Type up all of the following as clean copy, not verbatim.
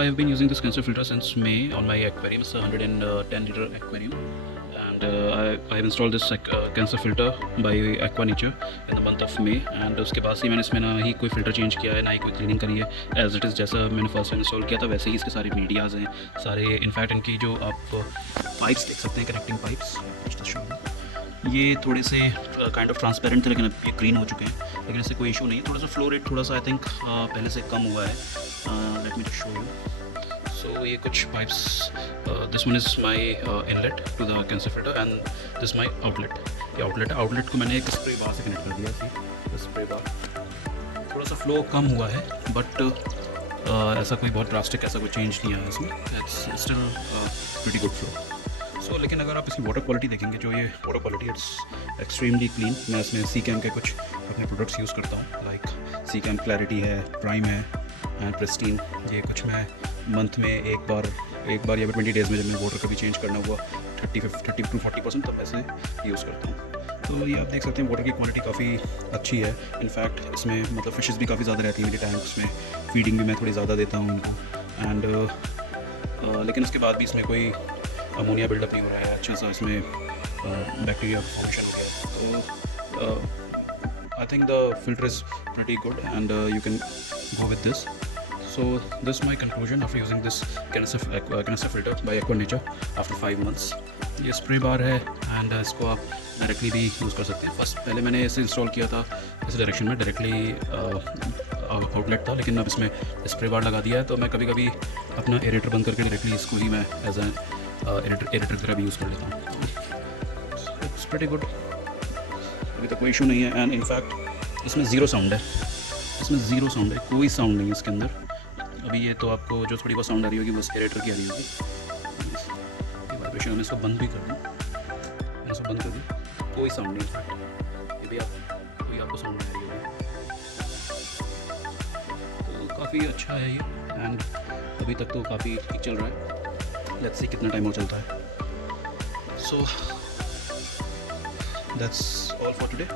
I have been using this canister filter since May on my aquarium. It's a 110-liter aquarium, and I have installed this canister filter by Aquanature in the month of May. And उसके बाद से मैंने इसमें ना ही कोई filter change किया है, ना ही कोई क्लीनिंग करी है. एज इट इज़ जैसा मैंने फर्स्ट टाइम इंस्टॉल किया था वैसे ही इसके सारे मीडियाज़ हैं सारे. इनफैक्ट इनकी जो आप पाइप्स देख सकते हैं, कनेक्टिंग पाइप्स, ये थोड़े से काइंड ऑफ ट्रांसपेरेंट थे लेकिन अब ये ग्रीन हो चुके हैं. लेकिन इससे कोई इशू नहीं है. थोड़ा सा फ्लो रेट थोड़ा सा आई थिंक पहले से कम हुआ है. Let me just show you. So ये कुछ pipes, this one is my inlet to the canister filter and this my outlet. ये आउटलेट को मैंने एक स्प्रे बार से कनेक्ट कर दिया. सी स्प्रे बार थोड़ा सा फ्लो कम हुआ है बट ऐसा कोई बहुत ड्रास्टिक ऐसा कोई चेंज नहीं आया इसमें. It's still pretty good flow. So लेकिन अगर आप इसकी वाटर क्वालिटी देखेंगे, जो ये water quality it's extremely clean. मैं इसमें सी कैम के कुछ अपने प्रोडक्ट्स यूज़ करता हूँ, लाइक सी कैम क्लैरिटी है, प्राइम है एंड प्रेस्टीन. ये कुछ मैं मंथ में एक बार या फिर 20 डेज़ में जब मैं वाटर कभी चेंज करना हुआ 30 to 40% तब ऐसे यूज़ करता हूँ. तो ये आप देख सकते हैं वाटर की क्वालिटी काफ़ी अच्छी है. इनफैक्ट इसमें मतलब फिशेस भी काफ़ी ज़्यादा रहती हैं मेरे टैंक्स में. फीडिंग भी मैं थोड़ी ज़्यादा देता हूँ उनको. एंड लेकिन उसके बाद भी इसमें कोई अमोनिया बिल्डअप नहीं हो रहा है. अच्छा सा इसमें बैक्टीरिया फॉर्मेशन हो गया. तो I think the filter is pretty good and you can go with this. So this is my conclusion after using this canister filter by Aquanature after 5 months. ये स्प्रे बार है एंड इसको आप directly भी use कर सकते हैं. First पहले मैंने इसे इंस्टॉल किया था इस डायरेक्शन में, डायरेक्टली आउटलेट था, लेकिन अब इसमें स्प्रे बार लगा दिया है. तो मैं कभी कभी अपना एरेटर बंद करके डायरेक्टली इसको ही मैं एज एन एरेटर की तरह भी यूज़ कर लेता हूँ. It's pretty good. अभी तक कोई इशू नहीं है. एंड इनफैक्ट इसमें ज़ीरो साउंड है. कोई साउंड नहीं है इसके अंदर. अभी ये तो आपको जो थोड़ी बहुत साउंड आ रही होगी बस एरेटर की आ रही होगी. ये वाइब्रेशन मैं इसको बंद भी कर दूँ, मैंने इसको बंद कर दी, कोई साउंड नहीं. इनफैक्ट ये भी आपको साउंड नहीं आ रही होगी. तो काफ़ी अच्छा है ये. एंड अभी तक तो काफ़ी ठीक चल रहा है. लेट्स सी कितना टाइम और चलता है. So that's all for today.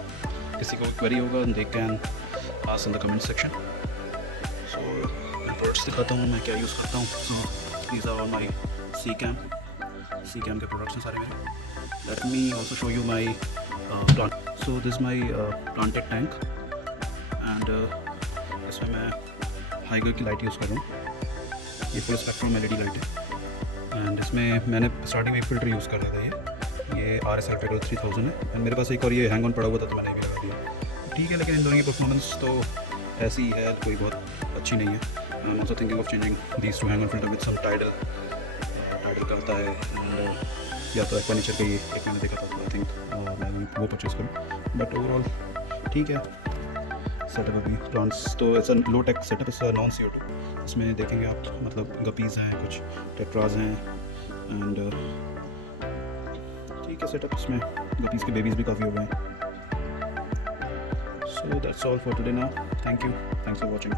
किसी को क्वेरी होगा they can ask in the comment section. So मैं प्रोडक्ट्स दिखाता हूँ मैं क्या यूज़ करता हूँ. So these are all my Seachem के प्रोडक्ट्स हैं सारे मेरे. Let me also show you my plant. So this my planted tank and इसमें मैं हाइगर की लाइट यूज़ कर रहा हूँ. ये फुल स्पेक्ट्रम LED लाइट है. एंड इसमें मैंने स्टार्टिंग में एक फ़िल्टर यूज़ कर रहा था. ये RS Tranquil 3000 है. एंड मेरे पास एक और ये हैंग ऑन पड़ा हुआ था तो मैंने भी लगा दिया. ठीक है, लेकिन इन दोनों की परफॉर्मेंस तो ऐसी ही है, कोई बहुत अच्छी नहीं है. I am also thinking of changing these two hang on filter with some tidal करता है. एंड या तो एक्वानेचर का ही एक मैंने देखा था, आई थिंक मैं वो परचेज़ करूँ. बट ओवरऑल ठीक है सेटअप. अभी प्लांट्स तो ऐसा लो टेक सेटअप, इसका नॉन CO2. इसमें देखेंगे आप मतलब गपीज़ हैं, कुछ टेट्राज हैं एंड ठीक है सेटअप. इसमें गपीज़ के बेबीज़ भी काफ़ी हो गए हैं. So that's all for today now. Thank you. Thanks for watching.